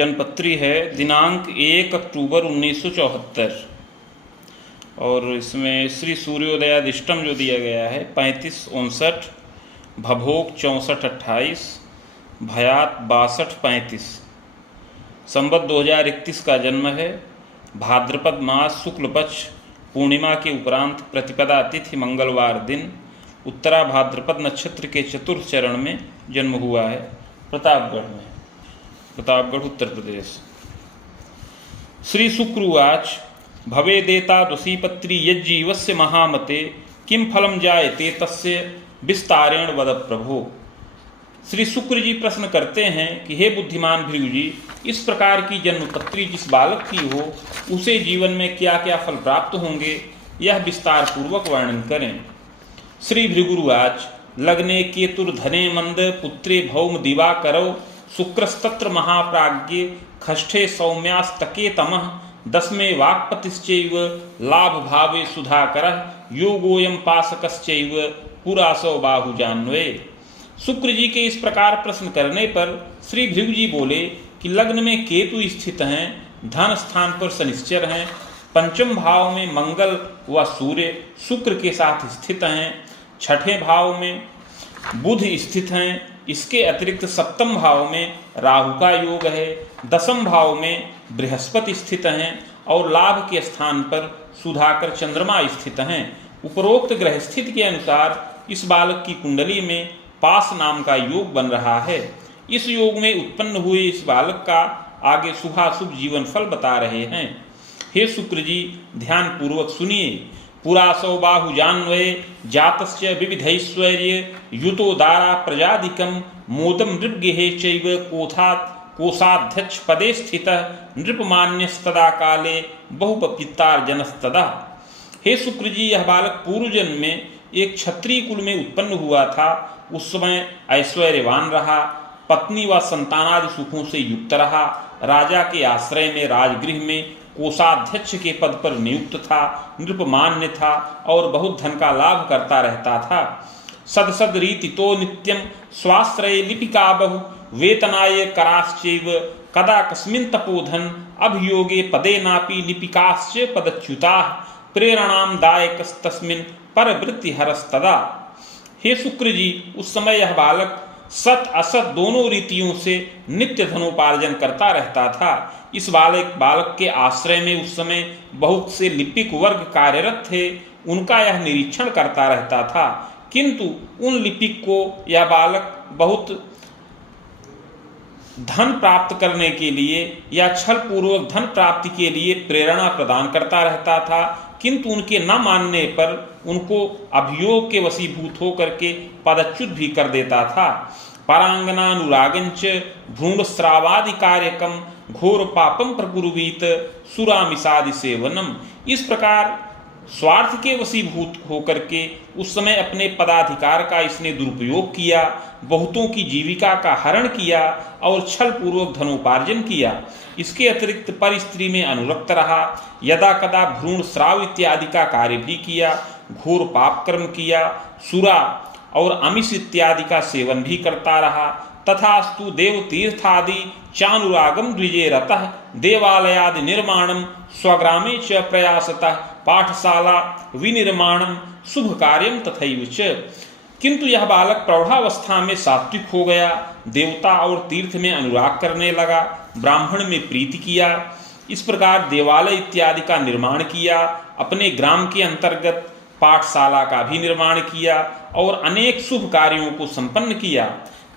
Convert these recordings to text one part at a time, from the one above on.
जन्मपत्री है, दिनांक 1 अक्टूबर 1974 और इसमें श्री सूर्योदयादिष्टम जो दिया गया है 3559, भभोग 6428, भयात 6235। संवत 2031 का जन्म है। भाद्रपद मास शुक्ल पक्ष पूर्णिमा के उपरांत प्रतिपदा तिथि मंगलवार दिन उत्तरा भाद्रपद नक्षत्र के चतुर्थ चरण में जन्म हुआ है। प्रतापगढ़ में, प्रतापगढ़ उत्तर प्रदेश। श्री शुक्र उवाच भवेदेता ऋषिपत्री यज्जीवस्य महामते किम फलम जायते तस्य विस्तारेण वद प्रभो। श्री शुक्र जी प्रश्न करते हैं कि हे बुद्धिमान भृगु जी, इस प्रकार की जन्मपत्री जिस बालक की हो उसे जीवन में क्या क्या फल प्राप्त होंगे, यह विस्तार पूर्वक वर्णन करें। श्री भृगुरुवाच लग्ने केतुर्धने मंद पुत्रे भौम दिवाकरौ शुक्रस्तत्र महाप्राज्ञे खष्ठे सौम्यास्तके तमः दसमे वाक्पतिश्चैव लाभ भावे सुधाकरः योगोयम पासकश्चैव पुरासो बाहुजान्वये। शुक्र जी के इस प्रकार प्रश्न करने पर श्री भृगु जी बोले कि लग्न में केतु स्थित हैं, धन स्थान पर शनिश्चर हैं, पंचम भाव में मंगल व सूर्य शुक्र के साथ स्थित हैं, छठे भाव में बुध स्थित हैं, इसके अतिरिक्त सप्तम भाव में राहु का योग है, दसम भाव में बृहस्पति स्थित हैं और लाभ के स्थान पर सुधाकर चंद्रमा स्थित हैं। उपरोक्त ग्रह स्थिति के अनुसार इस बालक की कुंडली में पास नाम का योग बन रहा है। इस योग में उत्पन्न हुए इस बालक का आगे शुभाशुभ जीवन फल बता रहे हैं। हे शुक्र जी, ध्यान पूर्वक सुनिए। पुरासौ बाहुजान्वये जातस्य विविधैश्वर्य युतो दारा प्रजादिकं मोदम नृपगेहे चैव कोशाध्यक्ष पदे स्थितः नृपमान्यस्तदा काले बहुपपितार्जनस्तदा। हे शुक्र जी, यह बालक पूर्व जन्म में एक क्षत्रिय कुल में उत्पन्न हुआ था। उस समय ऐश्वर्यवान रहा, पत्नी व संतानादि सुखों से युक्त रहा, राजा के आश्रय में राजगृह में कोषाध्यक्ष के पद पर नियुक्त था, नृपमान्य था और बहुत धन का लाभ करता रहता था। सद सद रीतितो नित्यम स्वाश्रय लिपिका बहु वेतनाय कराश्चैव कदा कस्मिन् तपोधन अभियोगे पदे नापि लिपिकाश्च पदच्युताः प्रेरणाम दायकस्तस्मिन् परवृत्ति हरस्तदा। हे शुक्र जी, उस समय यह बालक सत असत दोनों रीतियों से नित्य धनोपार्जन करता रहता था। इस बालक के आश्रय में उस समय बहुत से लिपिक वर्ग कार्यरत थे। उनका यह निरीक्षण करता रहता था, किंतु उन लिपिक को यह बालक बहुत धन प्राप्त करने के लिए या छल पूर्वक धन प्राप्ति के लिए प्रेरणा प्रदान करता रहता था, किंतु उनके न मानने पर उनको अभियोग के वशीभूत होकर के पदच्युत भी कर देता था। परांगनानुरागंच भ्रूणस्रावादि कार्यकम घोर पापम प्रकुर्वीत सुरामिसादि सेवनम। इस प्रकार स्वार्थ के वशीभूत होकर के उस समय अपने पदाधिकार का इसने दुरुपयोग किया, बहुतों की जीविका का हरण किया और छल पूर्वक धनोपार्जन किया। इसके अतिरिक्त पर स्त्री में अनुरक्त रहा, यदा कदा भ्रूण स्राव इत्यादि का कार्य भी किया, घोर पाप कर्म किया, सुरा और अमिष इत्यादि का सेवन भी करता रहा। तथास्तु देव तीर्थादि चानुरागम द्विजे रतः देवालयादि निर्माणम स्वग्रामे च प्रयासतः पाठशाला विनिर्माणम शुभ कार्यम तथैव च। किंतु यह बालक प्रौढ़ावस्था में सात्विक हो गया, देवता और तीर्थ में अनुराग करने लगा, ब्राह्मण में प्रीति किया। इस प्रकार देवालय इत्यादि का निर्माण किया, अपने ग्राम के अंतर्गत पाठशाला का भी निर्माण किया और अनेक शुभ कार्यों को संपन्न किया।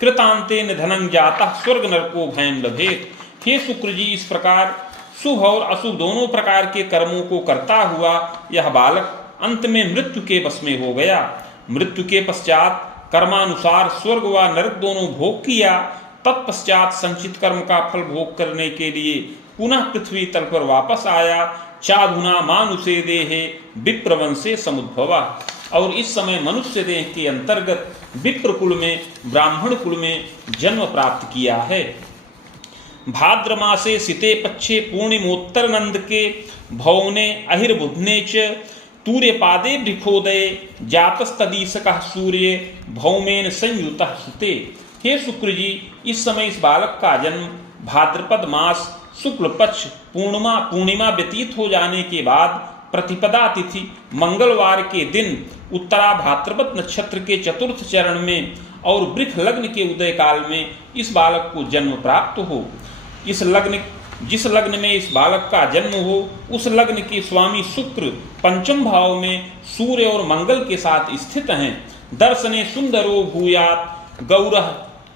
कृतांते निधनं जाता स्वर्ग नरको भयं लभेत। हे शुक्र जी, इस प्रकार शुभ और अशुभ दोनों प्रकार के कर्मों को करता हुआ यह बालक अंत में मृत्यु के वश में हो गया। मृत्यु के पश्चात कर्मानुसार स्वर्ग व नरक दोनों भोग किया। तत्पश्चात संचित कर्म का फल भोग करने के लिए पुनः पृथ्वी तल पर वापस आया। चाधुना मानुषे देहे विप्रवंशे समुद्भवा। और इस समय मनुष्य देह के अंतर्गत विप्र कुल में, ब्राह्मण कुल में जन्म प्राप्त किया है। भाद्र मासे सिते पक्षे पूर्णिमोत्तर नंद के भवने अहिर्बुधने च तूर्यपादे बृखोदये जातस्तदीशकः सूर्य भौमेन संयुतः सुते। हे शुक्र जी, इस समय इस बालक का जन्म भाद्रपद मास शुक्ल पक्ष पूर्णिमा व्यतीत हो जाने के बाद प्रतिपदा तिथि मंगलवार के दिन उत्तरा भाद्रपद नक्षत्र के चतुर्थ चरण में और वृष लग्न के उदय काल में इस बालक को जन्म प्राप्त हो। जिस लग्न में इस बालक का जन्म हो उस लग्न के स्वामी शुक्र पंचम भाव में सूर्य और मंगल के साथ स्थित हैं। दर्शने सुंदरो भूयात गौरह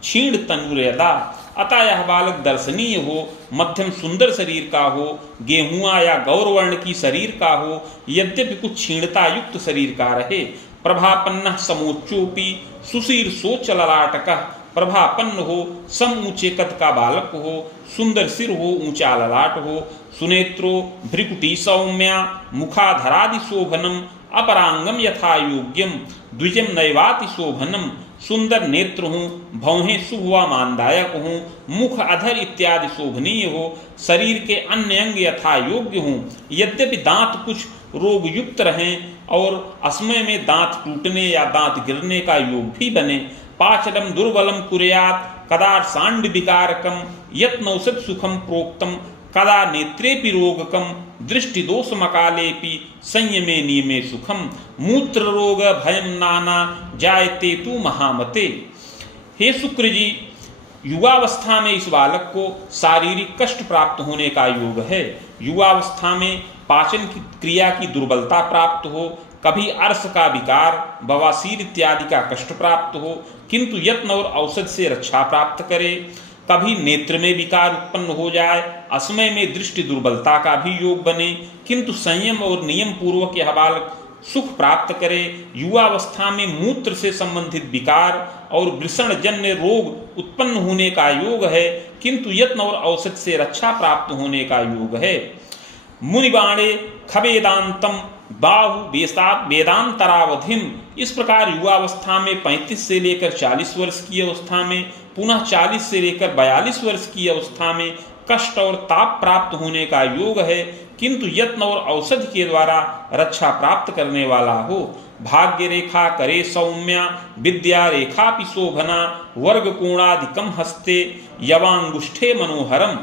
क्षीण तनुर्यदा, अतः यह बालक दर्शनीय हो, मध्यम सुंदर शरीर का हो, गेहुआ या गौरवर्ण की शरीर का हो, यद्यपि कुछ क्षीणता युक्त शरीर का रहे। प्रभापन्न समोच्चोपी सुशीर सोच ललाटक, प्रभापन्न हो, सम ऊंचे कद का बालक हो, सुंदर सिर हो, ऊंचा ललाट हो, सुनेत्रो भ्रिकुटी सौम्या मुखाधरादि शोभनम, अपरांगम यथा योग्यम द्विजम नैवाति शोभनम, सुंदर नेत्र हूँ, भौहें शुभ व मानदायक हूँ, मुख अधर इत्यादि शोभनीय हो, शरीर के अन्य अंग यथा योग्य हूँ, यद्यपि दांत कुछ रोग युक्त रहें और असमय में दांत टूटने या दांत गिरने का योग भी बने। पाचलम दुर्बलम कुर्यात् कदा सांड विकारकम यत्नौषध सुखम प्रोक्तम कदा नेत्रेपि रोगकम दृष्टि दोष मकालेपि संयमे नियमे सुखम मूत्र रोग भयम नाना जायते तु महामते। हे शुक्र जी, युवावस्था में इस बालक को शारीरिक कष्ट प्राप्त होने का योग है। युवावस्था में पाचन की क्रिया की दुर्बलता प्राप्त हो, कभी अर्श का विकार, बवासीर इत्यादि का कष्ट प्राप्त हो, किंतु यत्न और औषध से रक्षा प्राप्त करे। कभी नेत्र में विकार उत्पन्न हो जाए, असमय में दृष्टि दुर्बलता का भी योग बने, किंतु संयम और नियम पूर्वक यह बालक सुख प्राप्त करे। युवावस्था में मूत्र से संबंधित विकार और वृषण जन्य रोग उत्पन्न होने का योग है, किंतु यत्न और औषध से रक्षा प्राप्त होने का योग है। मुनिबाणे खवेदांतम बाहु वेदांतरावधिम, इस प्रकार युवावस्था में 35 से लेकर 40 वर्ष की अवस्था में, पुनः 40 से लेकर 42 वर्ष की अवस्था में कष्ट और ताप प्राप्त होने का योग है, किंतु यत्न और औषधि के द्वारा रक्षा प्राप्त करने वाला हो। भाग्य रेखा करे सौम्या विद्या रेखा शोभना वर्ग कोणादिकम हस्ते यवांगुष्ठे मनोहरम,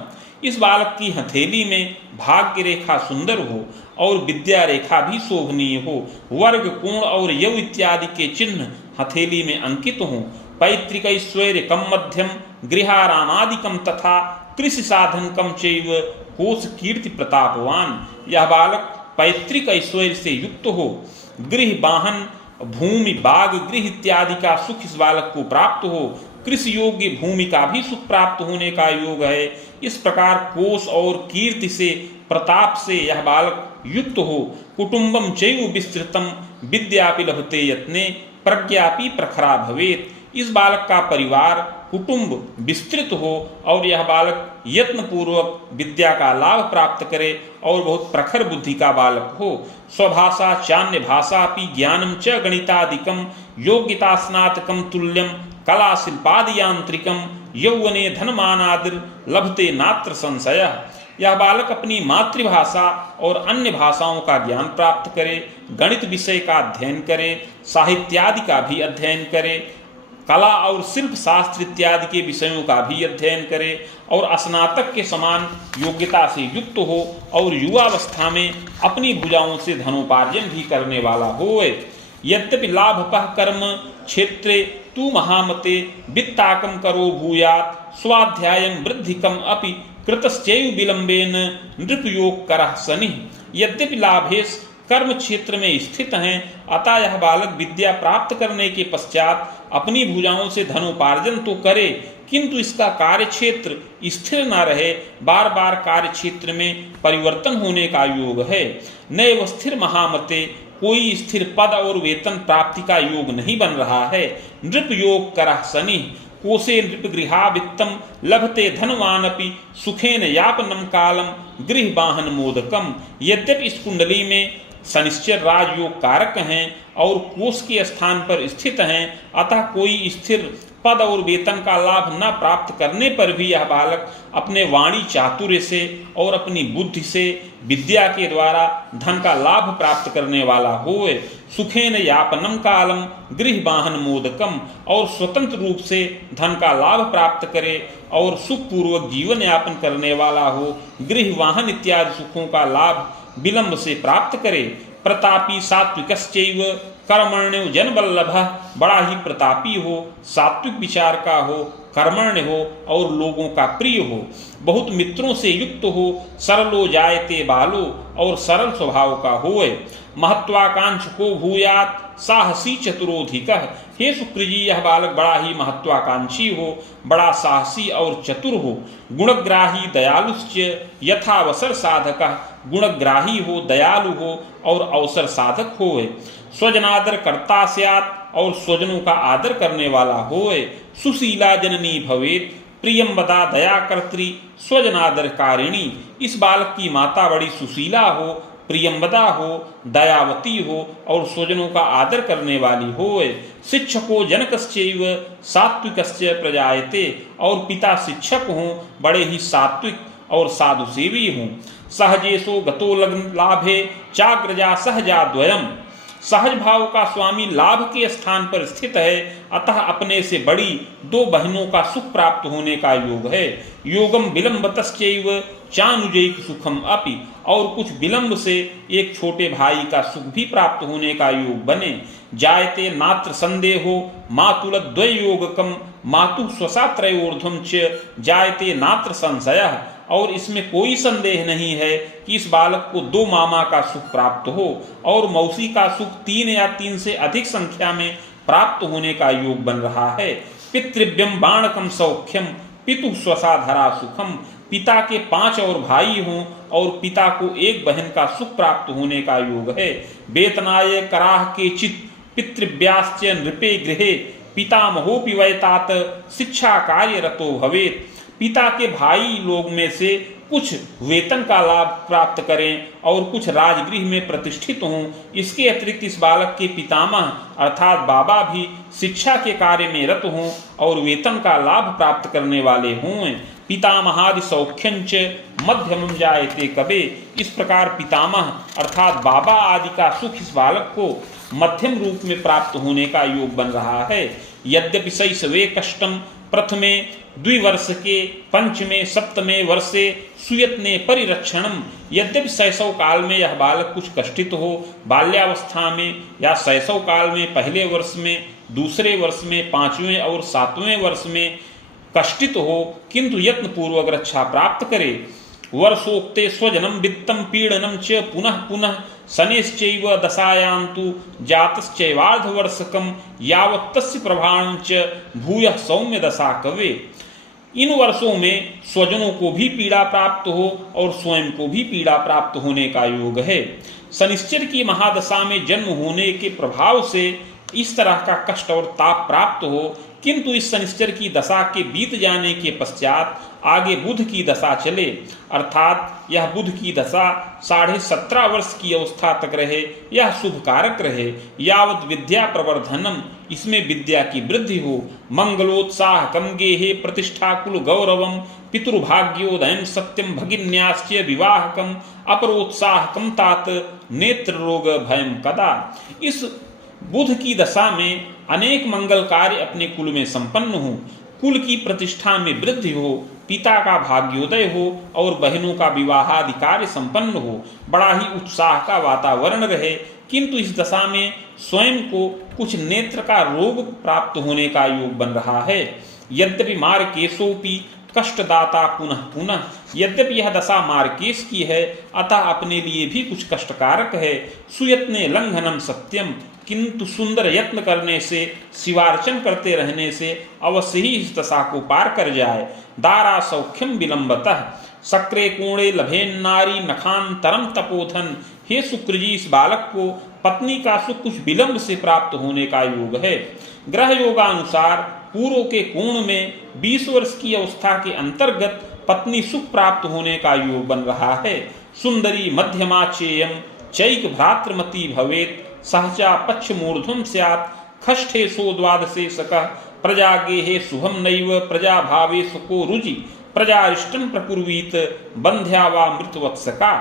इस बालक की हथेली में भाग्य रेखा सुंदर हो और विद्या रेखा भी शोभनीय हो, वर्ग कोण और यव इत्यादि के चिन्ह हथेली में अंकित हों। पैतृक ऐश्वर्य कम मध्यम गृहारामादिकम तथा कृषि साधन कम चैव कोश कीर्ति प्रतापवान, यह बालक पैतृक ऐश्वर्य से युक्त हो, गृह वाहन भूमि बाग गृह इत्यादि का सुख इस बालक को प्राप्त हो, कृषि योग्य भूमि का भी सुख प्राप्त होने का योग है। इस प्रकार कोश और कीर्ति से प्रताप से यह बालक युक्त हो। कुटुंबम चैव विस्तृतम विद्यापि लभते यत्ने प्रज्ञापि प्रखरा भवेत, इस बालक का परिवार कुटुंब विस्तृत हो और यह बालक यत्न पूर्वक विद्या का लाभ प्राप्त करे और बहुत प्रखर बुद्धि का बालक हो। स्वभाषा चान्य भाषापि ज्ञानम च गणितादिकम योग्यता स्नातकम तुल्यम कला शिल्पादि यांत्रिकम यौवने धनमानादिर लभते नात्र संशय, यह बालक अपनी मातृभाषा और अन्य भाषाओं का ज्ञान प्राप्त करे, गणित विषय का अध्ययन करे, साहित्यादि का भी अध्ययन करे, कला और शिल्प शास्त्र इत्यादि के विषयों का भी अध्ययन करे और स्नातक के समान योग्यता से युक्त हो और युवावस्था में अपनी भुजाओं से धनोपार्जन भी करने वाला होए। यद्यपि लाभपः कर्म क्षेत्रे तू महामते वित्ताकम करो भूयात् स्वाध्यायं वृद्धिकम अपि कृतश्चैव विलंबेन नृपयोग करः शनि, यद्यपि लाभेश कर्म क्षेत्र में स्थित हैं, अतः यह बालक विद्या प्राप्त करने के पश्चात अपनी भुजाओं से धनोपार्जन तो करे, किंतु इसका कार्य क्षेत्र स्थिर न रहे, बार बार कार्य क्षेत्र में परिवर्तन होने का योग है। नैव स्थिर महामते, कोई स्थिर पद और वेतन प्राप्ति का योग नहीं बन रहा है। नृप योग करः शनि, कोशे नृप गृहा वित्तम लभते धनवानपि सुखेन यापनम कालम गृह वाहन मोदकम, यद्यपि इस कुंडली में शनिश्चर राजयोग कारक हैं और कोश के स्थान पर स्थित हैं, अतः कोई स्थिर पद और वेतन का लाभ न प्राप्त करने पर भी यह बालक अपने वाणी चातुर्य से और अपनी बुद्धि से विद्या के द्वारा धन का लाभ प्राप्त करने वाला होए। सुखेन यापनम कालम गृह वाहन मोदकम, और स्वतंत्र रूप से धन का लाभ प्राप्त करे और सुखपूर्वक जीवन यापन करने वाला हो। गृह वाहन इत्यादि सुखों का लाभ विलंब से प्राप्त करे। प्रतापी सात्विकश्चैव कर्मण्यो जनवल्लभः, बड़ा ही प्रतापी हो, सात्विक विचार का हो, कर्मण्य हो और लोगों का प्रिय हो, बहुत मित्रों से युक्त हो, सरलो जायते बालो, और सरल स्वभाव का होए। महत्वाकांक्ष को भूयात साहसी चतुरोधिकः, हे शुक्र जी यह बालक बड़ा ही महत्वाकांक्षी हो, बड़ा साहसी और चतुर हो। गुणग्राही दयालुश्च यथावसर साधकः, गुणग्राही हो, दयालु हो और अवसर साधक होए। स्वजनादर कर्ता स्यात्, और स्वजनों का आदर करने वाला होए। सुशीला जननी भवेत्, प्रियंवदा दया कर्त्री स्वजनादर कारिणी, इस बालक की माता बड़ी सुशीला हो, प्रियंवदा हो, दयावती हो और स्वजनों का आदर करने वाली होए। शिक्षको जनकश्चैव सात्विकश्च प्रजायते, और पिता शिक्षक हों, बड़े ही सात्विक और साधु सेवी हों। सहजेशो गतो लाभे चाग्रजा सहजा द्वयम, सहज भाव का स्वामी लाभ के स्थान पर स्थित है, अतः अपने से बड़ी दो बहनों का सुख प्राप्त होने का योग है। योगम विलंबतश्चैव चानुजैक सुखम अपि, और कुछ विलंब से एक छोटे भाई का सुख भी प्राप्त होने का योग बने। जायते नात्र संदेहो मातुलद्वयोगकम, मातु स्वसात्रयोर्ध्वम च जायते नात्र संशयः, और इसमें कोई संदेह नहीं है कि इस बालक को दो मामा का सुख प्राप्त हो और मौसी का सुख 3 या 3 से अधिक संख्या में प्राप्त होने का योग बन रहा है। पितृव्यम बाणकम सौख्यम पितु स्वसाधरा सुखम, पिता के 5 और भाई हों और पिता को एक बहन का सुख प्राप्त होने का योग है। वेतनाय कराह के चित पितृव्याश्च नृपे गृहे, पितामहोपि वैतात शिक्षा कार्य रतो भवेत्, पिता के भाई लोग में से कुछ वेतन का लाभ प्राप्त करें और कुछ राजगृह में प्रतिष्ठित हों। इसके अतिरिक्त इस बालक के पितामह अर्थात बाबा भी शिक्षा के कार्य में रत हों और वेतन का लाभ प्राप्त करने वाले हों। पितामहादि सौख्यंच मध्यमं जायते कबे, इस प्रकार पितामह अर्थात बाबा आदि का सुख इस बालक को मध्यम रूप में प्राप्त होने का योग बन रहा है। यद्यपि शैशवे कष्टम प्रथमे द्विवर्ष के पंचमे सप्तमे वर्षे सुयत्ने परिरक्षणम, यद्यपि शैशव काल में यह बालक कुछ कष्टित हो, बाल्यावस्था में या शैशव काल में पहले वर्ष में, दूसरे वर्ष में, 5वें और 7वें वर्ष में कष्टित हो, किंतु यत्न पूर्वक रक्षा प्राप्त करे। वर्षोक्ते स्वजनम वित्तम पीड़नम च पुनः पुनः शनेश्चैव दशायान्तु जातश्चैवार्धवर्षकम यावत्तस्य प्रभावं च भूयः सौम्य दशा कवे, इन वर्षों में स्वजनों को भी पीड़ा प्राप्त हो और स्वयं को भी पीड़ा प्राप्त होने का योग है। शनिश्चर की महादशा में जन्म होने के प्रभाव से इस तरह का कष्ट और ताप प्राप्त हो, किंतु इस शनिश्चर की दशा के बीत जाने के पश्चात आगे बुध की दशा चले, अर्थात यह बुध की दशा 17.5 वर्ष की अवस्था तक रहे, यह शुभ कारक रहे। यावत विद्या प्रवर्धनम, इसमें विद्या की वृद्धि हो। मंगलोत्साह कम गेहे प्रतिष्ठा कुल गौरवम पितृभाग्योदयम सत्यम भगिन्याश्च विवाहकम अपरोत्साहकम तात नेत्र रोग भयम कदा, इस बुध की दशा में अनेक मंगल कार्य अपने कुल में संपन्न हो, कुल की प्रतिष्ठा में वृद्धि हो, पिता का भाग्योदय हो और बहनों का विवाहादि कार्य संपन्न हो, बड़ा ही उत्साह का वातावरण रहे, किंतु इस दशा में स्वयं को कुछ नेत्र का रोग प्राप्त होने का योग बन रहा है। यद्यपि मार्केशोपि कष्टदाता पुनः पुनः, यद्यपि यह दशा मार्केश की है अतः अपने लिए भी कुछ कष्टकारक है। सुयत्ने लंघनम सत्यम, किंतु सुंदर यत्न करने से, शिवार्चन करते रहने से अवश्य ही इस दशा को पार कर जाए। दारा सौख्यम विलंबतः सक्रे कोणे लभेन्नारी नखांतरम तपोधन, हे शुक्र जी इस बालक को पत्नी का सुख कुछ विलंब से प्राप्त होने का योग है। ग्रह योगानुसार पूर्व के कोण में 20 वर्ष की अवस्था के अंतर्गत पत्नी सुख प्राप्त होने का योग बन रहा है। सुंदरी मध्यमा चेयम चैक भ्रातृमती भवेत सहजा पक्ष मूर्धम स्यात् खष्ठेशो द्वादशे सकः प्रजा गेहे शुभम नैव प्रजा भावे सुको रुचि प्रजारिष्टम प्रकुर्वीत बंध्या वा मृतवत्सका।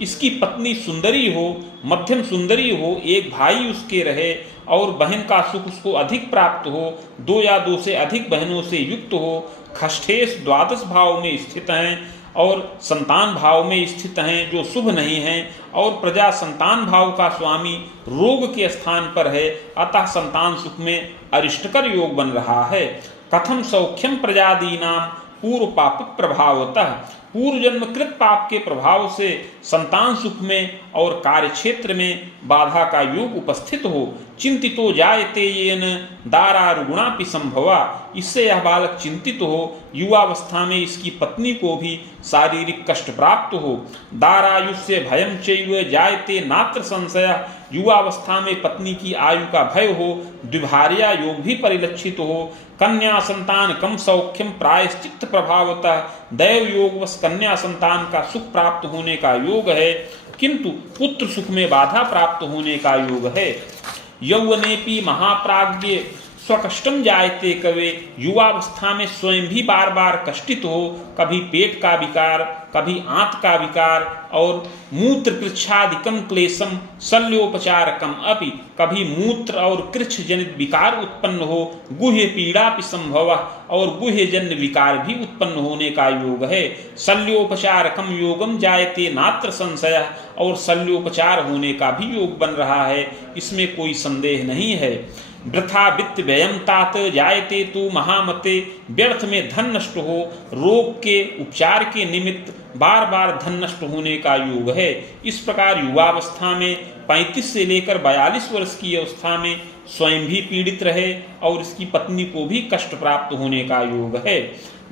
इसकी पत्नी सुंदरी हो, मध्यम सुंदरी हो, एक भाई उसके रहे और बहन का सुख उसको अधिक प्राप्त हो, दो या दो से अधिक बहनों से युक्त हो, खष्ठेश द्वादश भाव में स्थित हैं और संतान भाव में स्थित हैं जो शुभ नहीं हैं, और प्रजा संतान भाव का स्वामी रोग के स्थान पर है, अतः संतान सुख में अरिष्टकर योग बन रहा है। कथम सौख्यम प्रजादीनाम पूर्व पाप प्रभावतः, पूर्व जन्म कृत पाप के प्रभाव से संतान सुख में और कार्य क्षेत्र में बाधा का योग उपस्थित हो। चिंतितो जायते येन दारारुगुणापि संभवा, इससे यह बालक चिंतित हो, युवावस्था में इसकी पत्नी को भी शारीरिक कष्ट प्राप्त हो। दारायुष्य भयम चैव जायते नात्र संशय, युवावस्था में पत्नी की आयु का भय हो, द्विभार्या योग भी परिलक्षित हो। कन्या संतान कम सौख्यम प्रायश्चित्त प्रभावतः, दैव योगवश कन्या संतान का सुख प्राप्त होने का योग है, किंतु पुत्र सुख में बाधा प्राप्त होने का योग है। यौवनेपि महाप्राज्ञ स्वकष्टम जायते कवे, युवावस्था में स्वयं भी बार बार कष्टित हो, कभी पेट का विकार, कभी आंत का विकार और मूत्र कृच्छादिकम क्लेशम शल्योपचारकम अपि, कभी मूत्र और कृच्छ जनित विकार उत्पन्न हो, गुह्य पीड़ा संभव और गुह्य जन्य विकार भी उत्पन्न होने का योग है। शल्योपचारकम योगम जायते नात्र संशय, और शल्योपचार होने का भी योग बन रहा है, इसमें कोई संदेह नहीं है। वृथा वित्त व्ययम तात जायते तु महामते, व्यर्थ में धन नष्ट हो, रोग के उपचार के निमित्त बार बार धन नष्ट होने का योग है। इस प्रकार युवावस्था में 35 से लेकर 42 वर्ष की अवस्था में स्वयं भी पीड़ित रहे और इसकी पत्नी को भी कष्ट प्राप्त होने का योग है।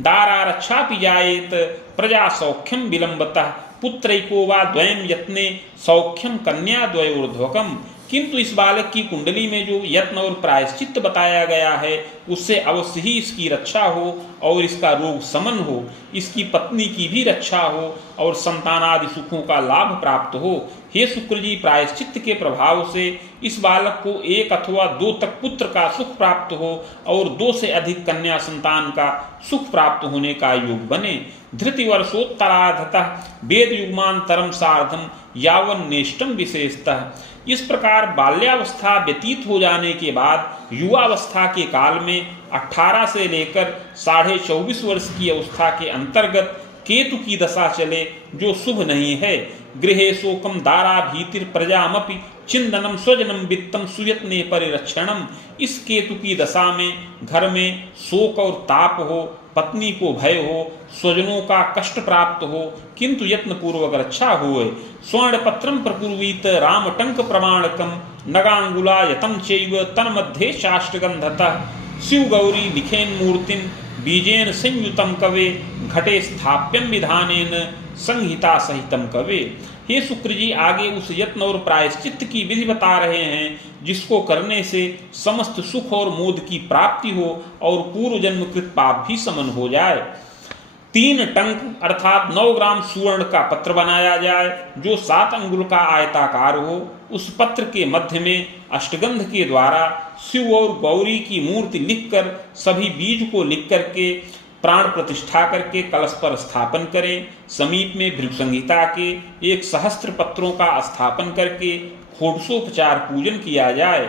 दारारक्षापि जायेत प्रजा सौख्यम विलंबतः, पुत्रैको वा द्वयं यत्ने सौख्यम कन्या द्वयोर्ध्वकम, किंतु इस बालक की कुंडली में जो यत्न और प्रायश्चित्त बताया गया है उससे अवश्य ही इसकी रक्षा हो और इसका रोग समन हो, इसकी पत्नी की भी रक्षा हो और संतानादि सुखों का लाभ प्राप्त हो। हे शुक्र जी, प्रायश्चित्त के प्रभाव से इस बालक को 1 अथवा 2 तक पुत्र का सुख प्राप्त हो और 2 से अधिक कन्या संतान का सुख प्राप्त होने का योग बने। धृतिवर्षोत्तराधतः वेद युग्मांतरम सार्धम यावन नेष्टम विशेषतः, इस प्रकार बाल्यावस्था व्यतीत हो जाने के बाद युवावस्था के काल में 18 से लेकर 24.5 वर्ष की अवस्था के अंतर्गत केतु की दशा चले जो शुभ नहीं है। गृहे शोकम दारा भीतिर प्रजामपि चिंदनम स्वजनम वित्तम सुयत्ने परिरक्षणम, इस केतु की दशा में घर में शोक और ताप हो, पत्नी को भय हो, स्वजनों का कष्ट प्राप्त हो, किंतु यत्न पूर्वक रक्षा हुए। स्वर्ण पत्रम प्रकुर्वीत रामटंक प्रमाणकम नगांगुला यतम चैव तन्मध्ये शास्त्रगंधतः, शिव गौरी लिखेन मूर्तिन बीजेन संयुतम कवे घटे स्थाप्यम विधानेन संहिता सहितम कवे। हे शुक्र जी, आगे उस यत्न और प्रायश्चित्त की विधि बता रहे हैं जिसको करने से समस्त सुख और मोद की प्राप्ति हो और पूर्व जन्म कृत पाप भी समन हो जाए। 3 टंक अर्थात 9 ग्राम सुवर्ण का पत्र बनाया जाए जो 7 अंगुल का आयताकार हो। उस पत्र के मध्य में अष्टगंध के द्वारा शिव और गौरी की मूर्ति लिखकर सभी बीज को लिख करके प्राण प्रतिष्ठा करके कलश पर स्थापन करें। समीप में भृगु संहिता के 1 सहस्त्र पत्रों का स्थापन करके षोडशोपचार पूजन किया जाए।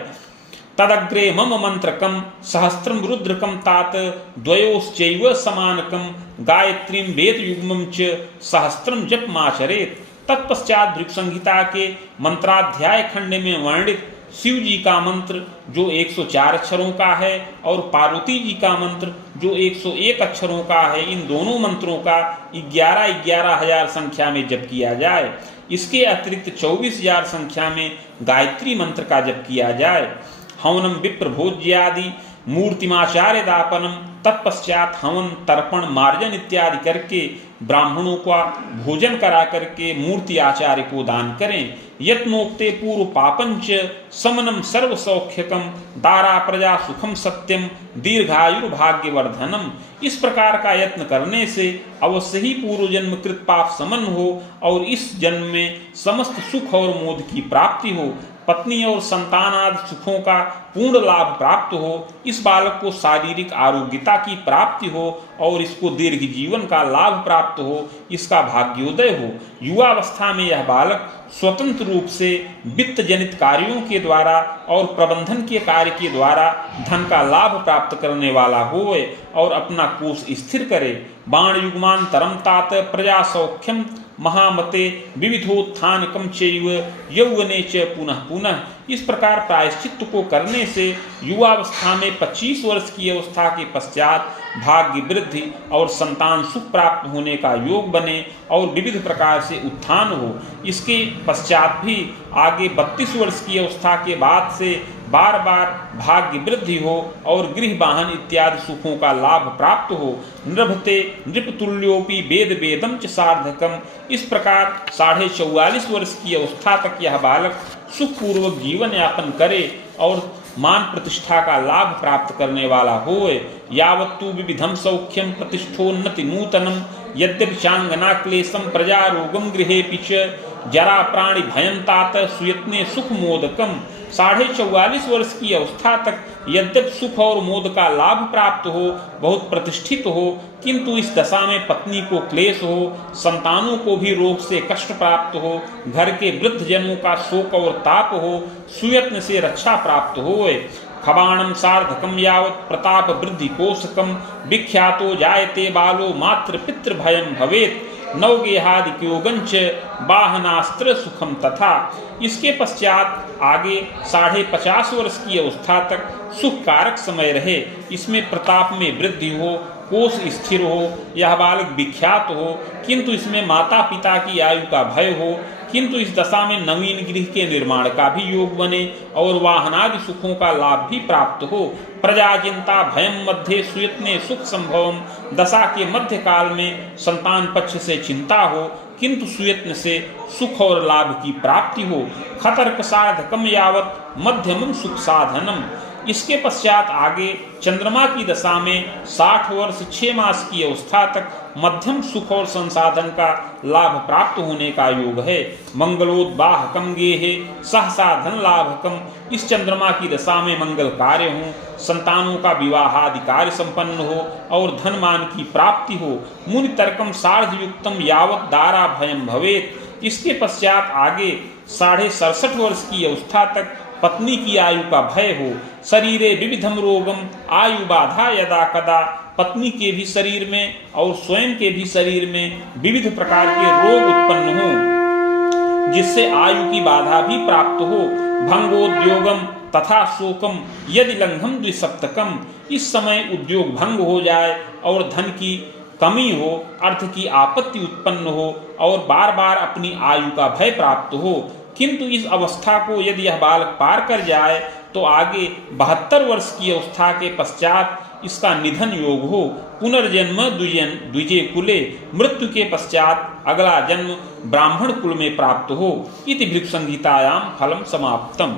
तदग्रे मम मंत्रकम सहस्त्रम रुद्रकम तात द्वयोश्चैव समानकम गायत्रीम वेद युग्मम च सहस्त्रम जपमाचरेत। तत्पश्चात भृगु संहिता के मंत्राध्याय खंड में वर्णित शिव जी का मंत्र जो 104 अक्षरों का है और पार्वती जी का मंत्र जो 101 अक्षरों का है, इन दोनों मंत्रों का 11,000 संख्या में जप किया जाए। इसके अतिरिक्त 24,000 संख्या में गायत्री मंत्र का जप किया जाए। हवनम विप्र भोज्यादि मूर्तिमाचार्य दापनम, तत्पश्चात हवन तर्पण मार्जन इत्यादि करके ब्राह्मणों का भोजन करा करके मूर्ति आचार्य को दान करें। यत्नोक्ते पूर्व पापंच समनम सर्व सौख्यकम दारा प्रजा सुखम सत्यम दीर्घायु भाग्यवर्धनम, इस प्रकार का यत्न करने से अवश्य ही पूर्व जन्म कृत पाप समन हो और इस जन्म में समस्त सुख और मोद की प्राप्ति हो। पत्नी और संतानादि सुखों का पूर्ण लाभ प्राप्त हो, इस बालक को शारीरिक आरोग्यता की प्राप्ति हो और इसको दीर्घ जीवन का लाभ प्राप्त हो, इसका भाग्योदय हो। युवावस्था में यह बालक स्वतंत्र रूप से वित्त जनित कार्यों के द्वारा और प्रबंधन के कार्य के द्वारा धन का लाभ प्राप्त करने वाला होए और अपना कोष स्थिर करे। बाण युग्मान तरम तात प्रजा सौख्यम महामते विविधोत्थानकम चैव यौवने च पुनः पुनः। इस प्रकार प्रायश्चित्त को करने से युवावस्था में 25 वर्ष की अवस्था के पश्चात भाग्य वृद्धि और संतान सुख प्राप्त होने का योग बने और विविध प्रकार से उत्थान हो। इसके पश्चात भी आगे 32 वर्ष की अवस्था के बाद से बार बार भाग्य वृद्धि हो और गृह वाहन इत्यादि सुखों का लाभ प्राप्त हो। नृभते नृपतुल्योपि वेद वेदम च सार्धकम। इस प्रकार 44.5 वर्ष की अवस्था तक यह बालक सुखपूर्वक जीवन यापन करे और मान प्रतिष्ठा का लाभ प्राप्त करने वाला होए। यावत्तु विविधम सौख्यम प्रतिष्ठोन्नति नूतनम यद्यपि चांगना क्लेशम प्रजा रोगम गृहेपि च जरा प्राणि भयं तात सुयत्ने सुख मोदकम। 44.5 वर्ष की अवस्था तक यद्यपि सुख और मोद का लाभ प्राप्त हो, बहुत प्रतिष्ठित हो, किंतु इस दशा में पत्नी को क्लेश हो, संतानों को भी रोग से कष्ट प्राप्त हो, घर के वृद्ध जनों का शोक और ताप हो, सुयत्न से रक्षा प्राप्त होए। खबाणम सार्धकम यावत् प्रताप वृद्धि कोशकम विख्यातो जायते बालो मातृ पितृ भयम भवेत नवगेहादिक्योगंच वाहनास्त्र सुखम तथा। इसके पश्चात आगे 50.5 वर्ष की अवस्था तक सुख कारक समय रहे, इसमें प्रताप में वृद्धि हो, कोष स्थिर हो, यह बालक विख्यात हो, किंतु इसमें माता पिता की आयु का भय हो, किंतु इस दशा में नवीन गृह के निर्माण का भी योग बने और वाहनादि सुखों का लाभ भी प्राप्त हो। प्रजाचिंता भयम मध्य सुयत्ने सुख संभवम। दशा के मध्य काल में संतान पक्ष से चिंता हो, किंतु सुयत्न से सुख और लाभ की प्राप्ति हो। खतर्क साधकम यावत् मध्यमम सुख साधनम। इसके पश्चात आगे चंद्रमा की दशा में 60 वर्ष 6 मास की अवस्था तक मध्यम सुख और संसाधन का लाभ प्राप्त होने का योग है। मंगलोद्वाहकम गेहे सहसा धन लाभकम। इस चंद्रमा की दशा में मंगल कार्य हो, संतानों का विवाहादि कार्य संपन्न हो और धनमान की प्राप्ति हो। मुनि तर्कम सार्धयुक्तम यावत् दारा भयम भवेत। इसके पश्चात आगे 67.5 वर्ष की अवस्था तक पत्नी की आयु का भय हो। शरीरे विविधम रोगम आयु बाधा यदा कदा। पत्नी के भी शरीर में और स्वयं के भी शरीर में विविध प्रकार के रोग उत्पन्न हो, जिससे आयु की बाधा भी प्राप्त हो। भंगोद्योगम तथा शोकम यदि लंघम द्विसप्तकम। इस समय उद्योग भंग हो जाए और धन की कमी हो, अर्थ की आपत्ति उत्पन्न हो और बार बार अपनी आयु का भय प्राप्त हो। किंतु इस अवस्था को यदि यह बालक पार कर जाए तो आगे 72 वर्ष की अवस्था के पश्चात इसका निधन योग हो। पुनर्जन्म द्विजय कुले। मृत्यु के पश्चात अगला जन्म ब्राह्मण कुल में प्राप्त हो। इति भृगु संहितायां फलम समाप्तम।